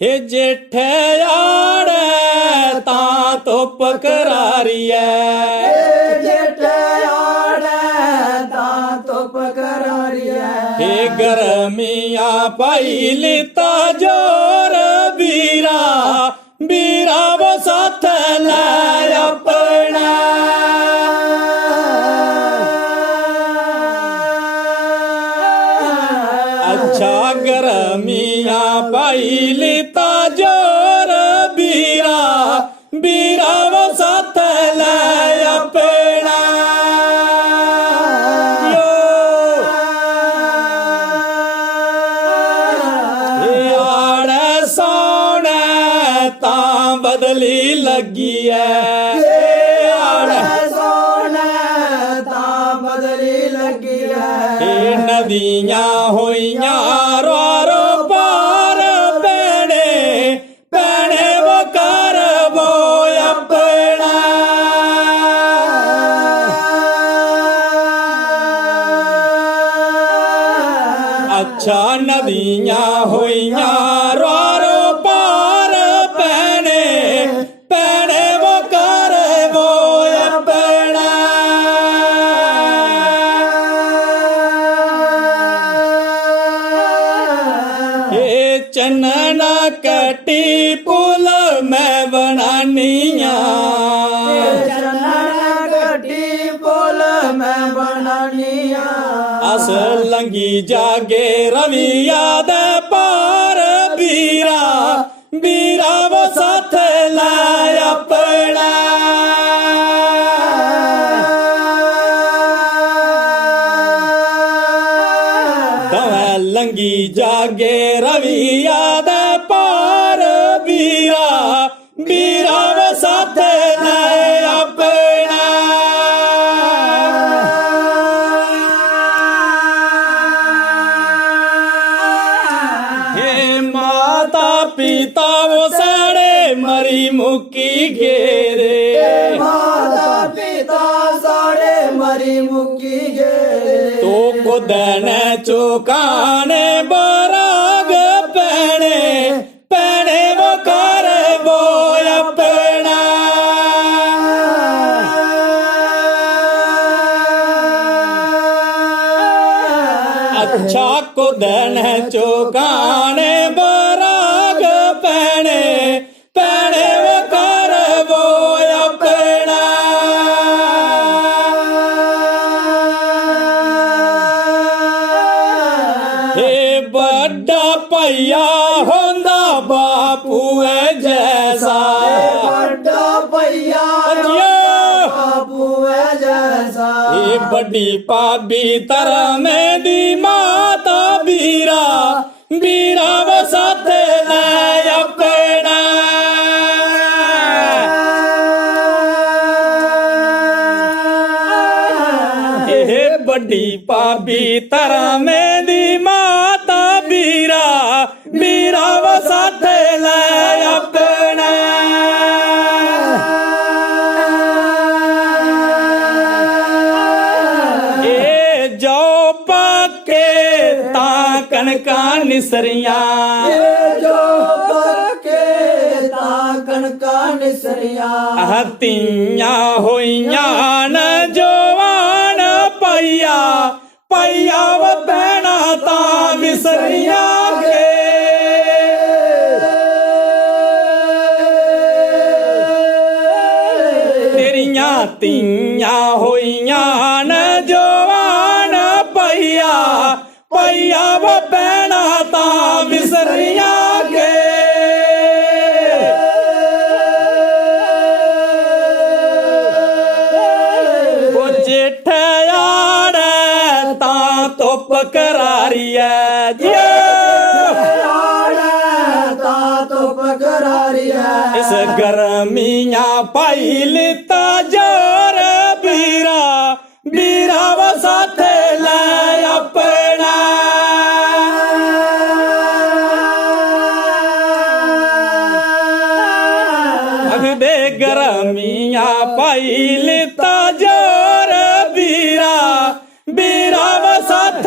हे जेठे आड़े तां धुप करारिए, जेठे आड़े तां धुप करारिए। हे गर्मियां पाई लिता जोर बीरा, बीरा वो साथ ले अपना। अच्छा गर्मियां पाई लिता जोर बीरा, बीरा वो साथ ले अपना। आड़े सोने तां बदली लगी है, आड़े सोने तां बदली लगी है। नदियां होइयां रोरो पार पैने, पैने वो कर वो अपना। अच्छा नदियां होइयां रोरो पार पैने, पैने वो कर वो अपना। चन्ना कटी पुल मैं बनानिया, चन्ना कटी पुल मैं बनानिया। अस लंगी जागे रविया दे पार बीरा, बीरा वो साथ ले अपना। लंगी जागे रविया दे पार बीरा, बीरा वो साथ ले अपना। हे माता पिता वो साड़े मरी मुक्की घेरे, माता पिता साड़े मरी मुक्की घेरे। तो खुदन चौकाने बराग पैने, पैने वो कर वो अपना। अच्छा खुदन चौकाने बराग पैने, पैने वो कर वो अपना। बड़ा भैया होंदा बापू है जैसा, बड़ा भैया बापू है जैसा। ये बड़ी भाभी तरह में दी माता बीरा, बीरा वो साथ ले अपना। ये बड़ी भाभी तरह में दी माता बीरा, बीरा वो साथ ले अपना। ए जो पके तां कनका निसरिया, जो पके तां कनका निसरिया। हतियां होइयां न जवान पैया, पैया वो भैना तां विसरिया गे। तेरियां तियां होइयां न जवान पैया, पैया वो भैना तां विसरिया गे। वो जेठे आड़े तां धुप करारिए, इस गर्मियां पाई लिता जोर बीरा, बीरा वो साथ ले अपना। अगदे गर्मियां पाई लिता जोर बीरा, बीरा वो साथ